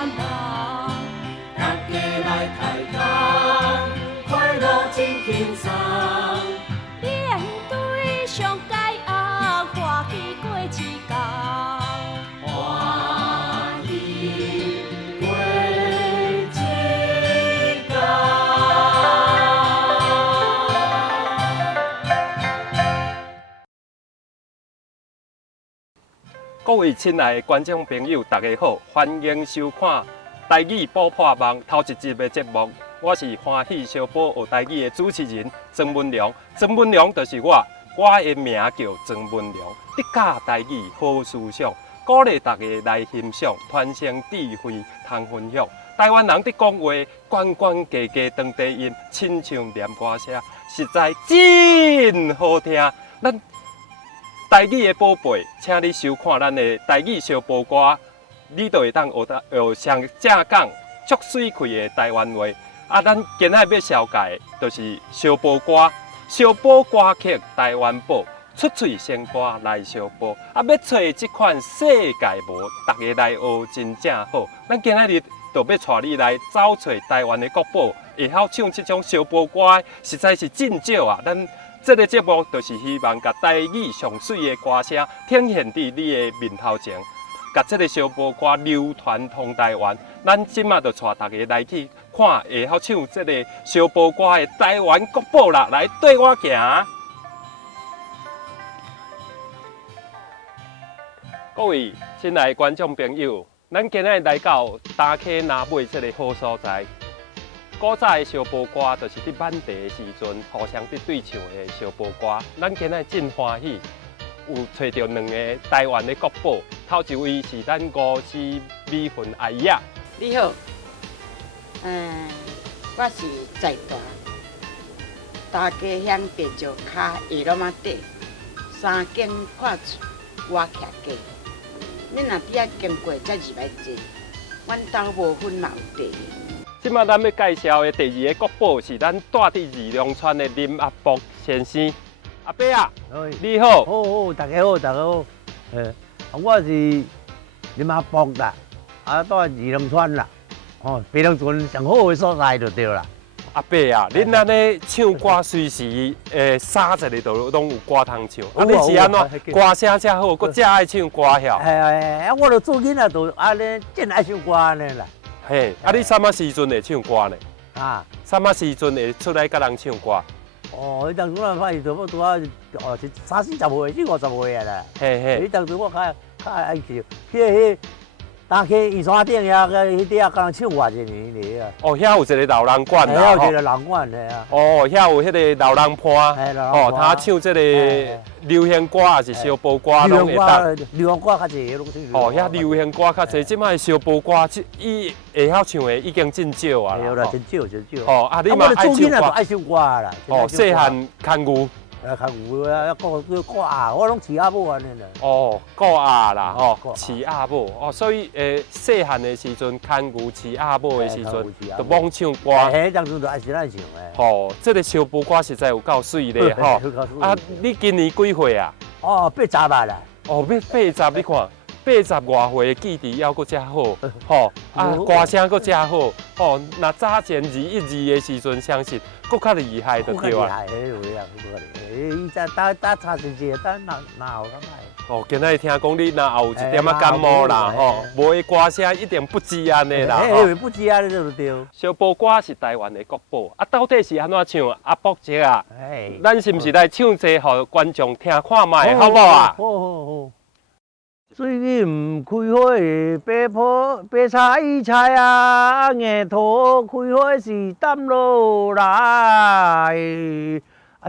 人，大家来开工，快乐真轻松。面对上界恶，欢喜过一天。欢喜过一天。各位亲爱的观众朋友，大家好，欢迎收看《台语补破梦》头一集的节目。我是欢喜小宝学台语的主持人曾文良，曾文良就是我的名叫曾文良。得教台语好思想，鼓励大家来欣赏，传承智慧通分享。台湾人伫讲话，关关家家当地音，亲像念歌声，实在真好听。咱台语的宝贝，请你收看咱的台语小报歌，你就会当学上正讲、足水气的台湾话。咱今仔要紹介的，就是小報歌，小報歌曲台灣寶，出嘴先歌來小報。要找這款世界無，大家來學真正好。咱今仔日就要帶你來找找台灣的國寶，會曉唱這種小報歌，實在是真少啊！咱這個節目就是希望把台語上水的歌聲呈現佇你的面頭前，把這個小報歌流傳通台灣。咱即馬就帶大家來去看會曉唱這個小報歌的台灣國寶啦，來對我行。各位親愛的觀眾朋友，咱今日來到打溪拿尾這個好所在。古早的小報歌就是伫滿地的時陣，互相伫對唱的小報歌。咱今日真歡喜，有找到兩個台灣的國寶。頭一位是咱吳氏美雲阿姨啊。你好，我是在大家鄉白石卡下落馬底，三間看厝，我徛家。恁若汝啊經過才入來坐，阮兜無分嘛有地。即馬咱要介紹的第二個國寶是咱住佇二龍村的林阿伯先生。阿伯啊，你好。好，大家好，大家好。我是林阿伯啦，住二龍村啦。白龍村上好的所在就對啦。阿伯啊，恁安尼唱歌隨時30個都攏有歌通唱。你是安怎歌聲遮好，佫遮愛唱歌遐？我著做囡仔就安尼真愛唱歌安尼啦。嘿，你什麼時陣會唱歌呢？什麼時陣會出來甲人唱歌？迄當時我發現做拄啊，30、40歲、40、50歲啊啦。迄當時我較愛唱，迄大溪二山頂遐個迄底啊，甲人唱偌濟年咧啊。遐有一個老人館啦。有一個老人館咧啊。遐有迄個老人伴，他唱這個流行歌也是小報歌攏會當。流行歌較濟，攏唱。遐流行歌較濟，即擺小報歌伊會曉唱的已經真少啊啦。有啦，真少，真少。你嘛愛唱歌？愛唱歌啦。細漢看牛。看有啊，個鴨，我攏飼鴨母安尼啦。顧鴨啦，飼鴨母，所以細漢的時陣看牛飼鴨母的時陣，就罔唱歌。迄當陣就愛是咱唱誒。這個小報歌實在有夠水咧，你今年幾歲啊？80啊啦。要80，你看。80外歲的記憶猶佫遮好，歌聲佫遮好，若早前212的時陣，相信佫較厲害就對啊。伊再差一節，等哪有咁歹？今仔日聽講你若有一點仔感冒啦，無的歌聲一定不止安尼啦。不止安尼就對。小報歌是台灣的國寶，到底是安怎唱？阿伯姐啊，咱是毋是來唱者，互觀眾聽看賣，好無啊？好。水林開花白破白菜啊，硬土開花是擔落來。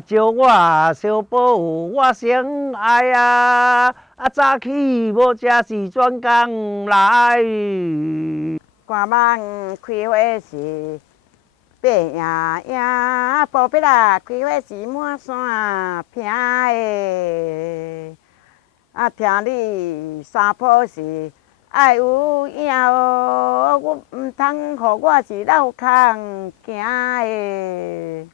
招我小寶我先愛啊，早起無食是轉工來。寒芒開花時白影影，寶貝啦開花時滿山平的。聽你三坡時愛有影哦，我唔通，互我是老空行的。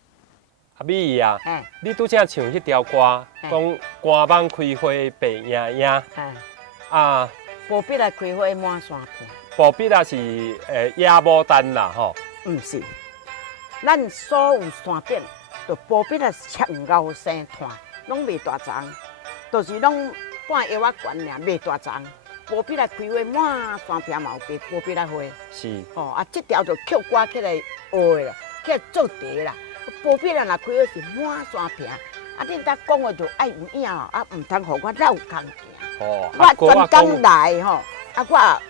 阿美啊，你拄则唱迄条歌，講寒芒開花白影影，寶貝啦開花滿山平。布匹啊是野牡丹啦吼。毋是，咱所有山顶，就布匹啊长高生团，拢袂大丛，就是拢半腰仔悬尔，袂大丛。布匹啊开花满山坪嘛有布匹啊花，是。哦啊，这条就捡瓜起来学的啦，起来做茶啦。布匹啊若开花是满山坪，啊恁搭讲话就爱有影哦，啊毋通互我绕空行。哦，我专工来吼，啊我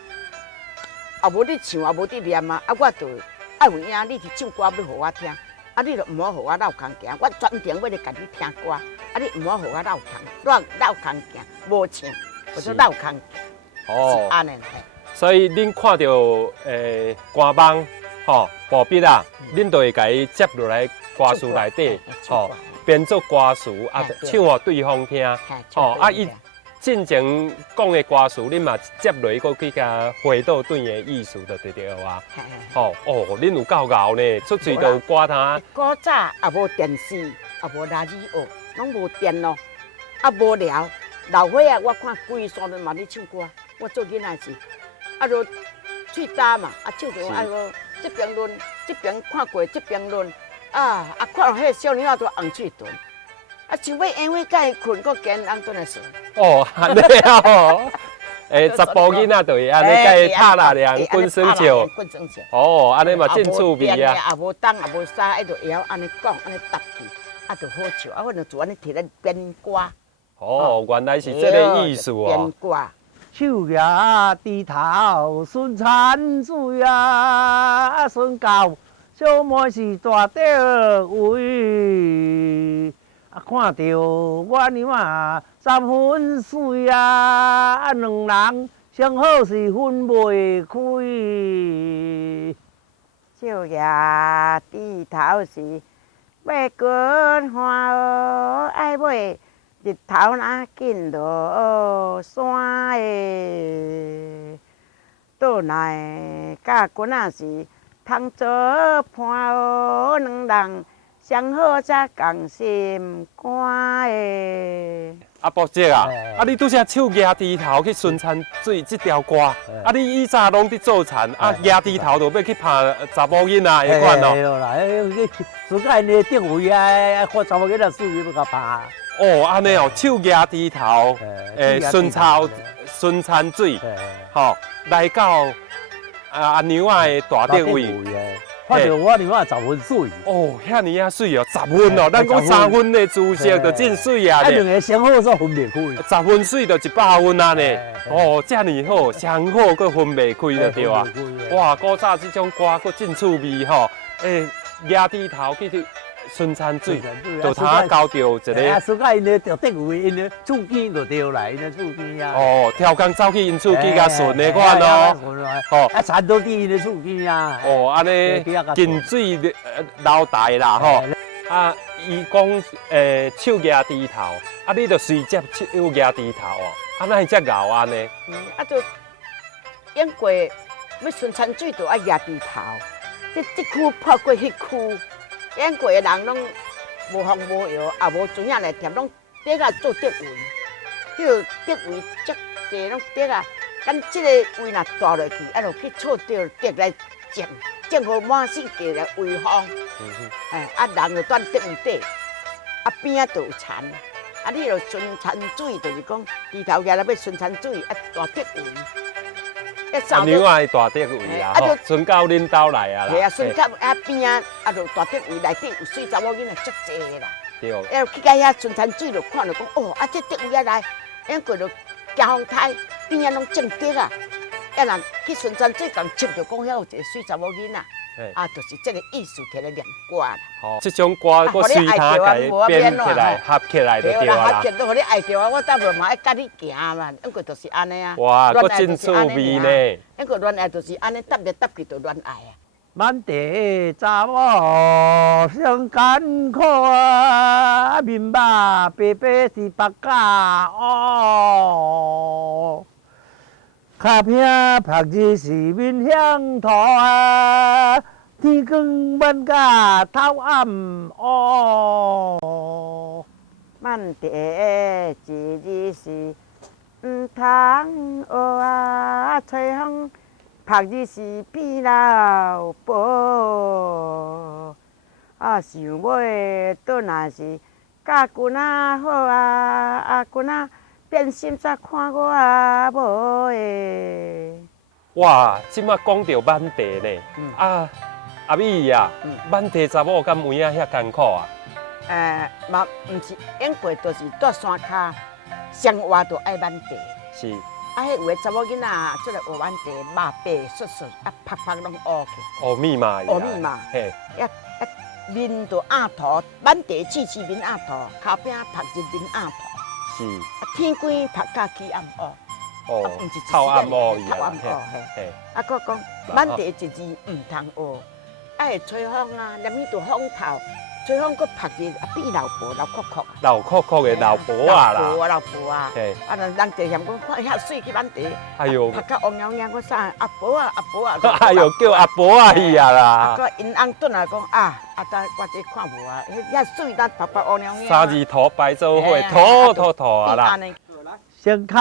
也无你唱，也无你念啊，啊我就爱有影，你是唱歌要互我听，啊你就毋好互我绕空行，我专程要来甲你听歌，啊你毋好互我绕空行，无唱，我就绕空行，是安尼。所以恁看到歌网吼布匹啊，恁就会甲伊接落来歌词内底，吼编作歌词啊，唱互对方听，吼啊伊。进前讲的歌词，恁嘛接落去，去甲回到对的意思就对了啊。吼哦，恁有够熬呢，出嘴就有歌单。古早也无电视，也无垃圾学，拢无电咯，啊无聊。老伙啊，我看规山都嘛咧唱歌，我做囡仔时，啊就喙焦嘛，啊唱着啊个这边论，这边看过，这边论，啊看到迄个小女仔都红喙唇。啊，想要安慰甲伊困，搁惊人转来说。哦，安尼哦，查甫囡仔就会安尼甲伊拍拉凉，滚生笑。哦，安尼嘛真趣味啊。也无动也无沙，伊就会晓安尼讲，安尼搭去，啊就好笑。啊，我就做安尼摕来编歌。哦，原来是这个意思哦。编歌。手拿低头顺产水啊，顺到小妹是大地位。看到我娘啊三分水啊，两人相好是分袂开。少爷低头是要滚花哦，爱买日头哪紧落山诶。倒来甲棍仔是通做伴哦，两人。相好才共心肝诶！啊，伯姐啊，啊你拄则手举低头去顺产水这条歌，啊你以前拢伫做田，啊举低头就要去拍查某囡仔迄款咯。对啦，自家因个定位啊，看查某囡仔水要甲拍。哦，安尼哦，手举低头，顺产水，吼来到阿娘仔的大地位。看到我娘仔10分水哦，遐尼啊水哦，10分哦，咱讲3分的姿色就真水啊！两个相好煞分袂开，10分水就100分啊呢！哦，遮尼好，相好佫分袂开就对啊！哇，古早这种歌佫真趣味吼！举低头去顺产水，就通交到一个。啊，自家因个着地位，因个厝边就对啦，因个厝边啊。哦，跳工走去因厝边较顺的款咯。哦，啊，田都伫因个厝边啊。哦，安尼近水楼台啦吼。啊，伊讲手举低头，啊，你着随接手举低头哦。啊，那才熬安尼。啊，就演过要顺产水，就爱举低头。这区泡过迄区。演过的人拢无风无摇，也无钱仔来贴，拢缀啊做德位。迄个德位足济拢缀啊，等即个位若大落去，啊，就去错着德来种好满世界来威风。啊人就蹛德位底，啊边仔就有田，啊你就顺产水，就是讲低头举来要顺产水，啊大德位。阿娘仔大德位啊，吼，顺到恁兜来啊啦。系啊，顺到啊边啊，啊就大德位内底有水查某囡仔足济啦。对。要去到遐顺产水就看着讲，哦，啊这德位啊来，因过就交风台边啊拢种德啊，啊人去顺产水共接着讲遐有一个水查某囡仔，啊就是这个意思摕来念歌啦。好，这种歌我随他改编起来，合起来就对啦。合起来，互你爱着啊，我倒无嘛爱甲你行嘛，因过就是安尼啊。哇，佫真趣味呢。因过恋爱就是安尼，搭来搭去就恋爱啊。满地查某上艰苦啊，面目白白是白甲哦，脚拼拍字是面向土啊，天光满甲头暗哦。满地一字是毋通学啊，吹风读字是变老婆，想要倒若是嫁君仔好君仔变心煞看我无诶。哇，即马讲到满地呢，阿美啊，满地查某敢有影遐艰苦啊？嘛毋是演过，就是住山骹，生活就爱满地。是。迄有诶查某囡仔出来学满地，肉白雪雪，拍拢乌去。学密码。学密码。嘿。面就鸭涂，满地刺面鸭涂，骹边拍一面鸭涂。是。天光拍甲起暗乌。哦。臭暗乌伊啊。臭暗乌嘿。佫讲满地一字毋通学，会吹风啊，连伊就风头。吹风佫拍一变老婆，老哭哭。老哭哭的老婆啊啦。老婆啊。嘿。人地嫌讲看遐水去满地。哎呦。拍甲乌娘娘，我啥阿婆啊。哎呦，叫阿婆啊去啊啦。佫因翁转来讲但我这看无啊，遐水咱拍乌娘娘。三字土摆做伙，土啊啦。双脚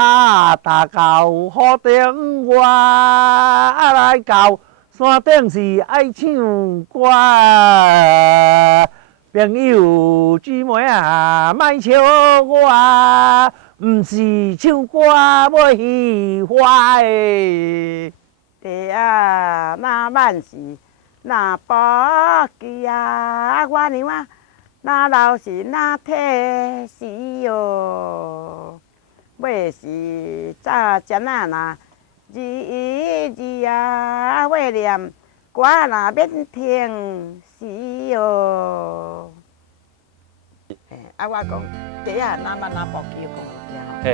踏到河顶，我来到山顶是爱唱歌。朋友姊妹啊，莫笑我，毋是唱歌要戏花的。地啊，那万是那保机啊，我娘啊，那老是那体死哟。尾是早前啊那日啊，为念歌若免停死哟。我讲地啊，那捌那保机讲会听吼。嘿。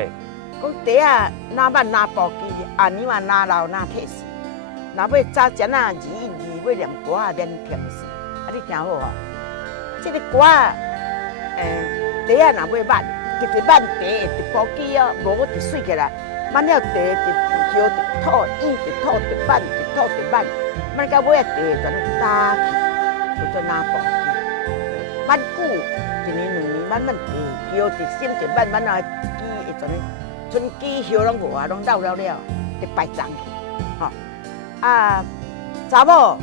讲地啊，那捌那保机，娘啊那老那体死。若要早前啊日要念歌免停死，你听好吼。这个歌地啊若要捌。就是满地的保机哦，无就水起来，满了地就烧就土，硬就土就满，就土就满，满到尾啊地全打去，就做拿保机。满久一年两年，满地烧就心就满，满啊机会全春机烧拢无啊，拢老了，就白脏去，吼。查某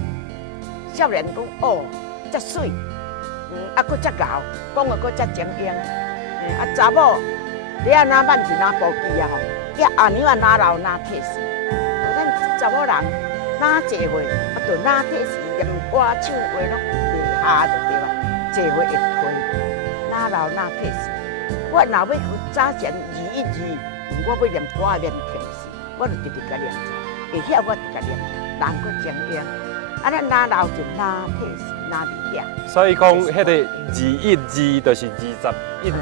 少年讲哦，遮水，佫遮高，讲个佫遮精英。查某，你啊哪捌是哪保机啊吼？阿娘啊哪老哪体死，咱查某人哪济岁，就哪体死，连歌唱话拢袂下就对啦，济岁会退，哪老哪体死。我若要早前我要念歌免停死，我就直直甲念出，会晓我直甲念出，人佫精英，咱哪老就哪体死。所以讲，迄个21就是21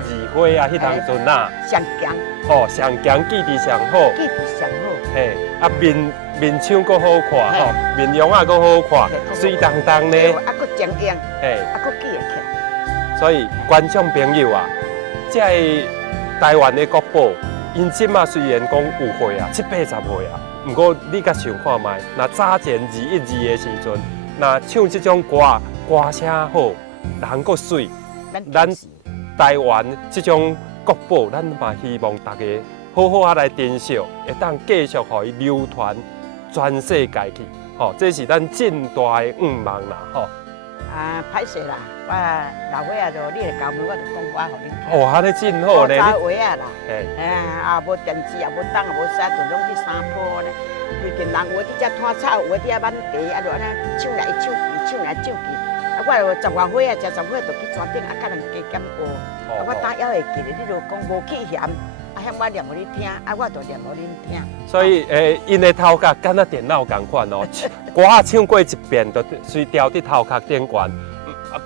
字花啊，迄当阵啊，上强哦，上强记忆上好，记忆上好，嘿，面相佫好看吼，面容啊佫好看，水当当呢，佫精英，嘿，佫记会起。所以观众朋友啊，这台湾的国宝，因即马虽然讲有岁啊，70、80岁啊，不过你甲想看卖，那早前21字的时阵，那唱这种歌。歌声好，人佫水，咱台湾这种国宝，咱嘛希望大家好好来珍惜，会当继续互伊流传全世界去。吼，这是咱正大的愿望啦，吼。歹势啦，我老伙仔就你来交问，我就讲我互你听。哦，安尼真好咧。早话啊啦，无电视也无灯也无啥，就拢去山坡咧。最近人有伫遮拖草，有伫遐满地，就安尼唱来唱去，唱来唱去。我10外岁啊，食10岁就去山顶，甲人加减学。我打还会记咧，你就讲无去嫌，嫌我念互你听，我就念互恁听。所以因的头壳敢若电脑共款哦，歌唱过一遍，就随调伫头壳顶悬。